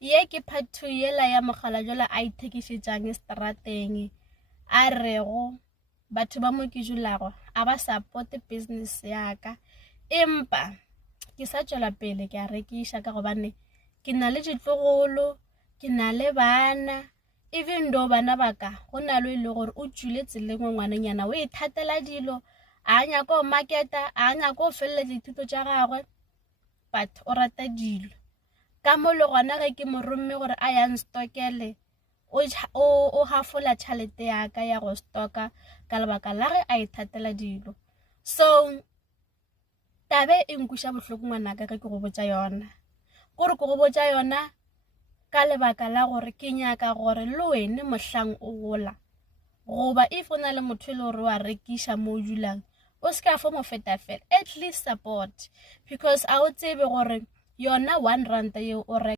ye ke part 2 yela ya mogala jola a ithekišetšang strateng a rego batho ba mo ke dulago a ba support business yaka empa ke sa tšwela pele ke a rekiša ka gobane ke na le ditlogolo ke na le bana even though bana baka go na le gore o tšwile tseleng ngwananyana o ithatela dilo a nyaka go marketa a nyaka go felela dithuto tša gagwe but o rata dilo ka mo le gona ge ke mo romme gore a yang stokele o hafola tšhelete yaka ya go stoka ka lebaka la ge a ithatela dilo so tabe e nkuša bohloko ngwanaka ge ke go botša yona gore ke go botša yona ka lebaka la gore ke nyaka gore le wena mohlang o gola goba if o na le motho le gore wa rekiša mo o dulang o se ka fo mo feta fela at least support because a o tsebe gore yona 1 ranta yeo o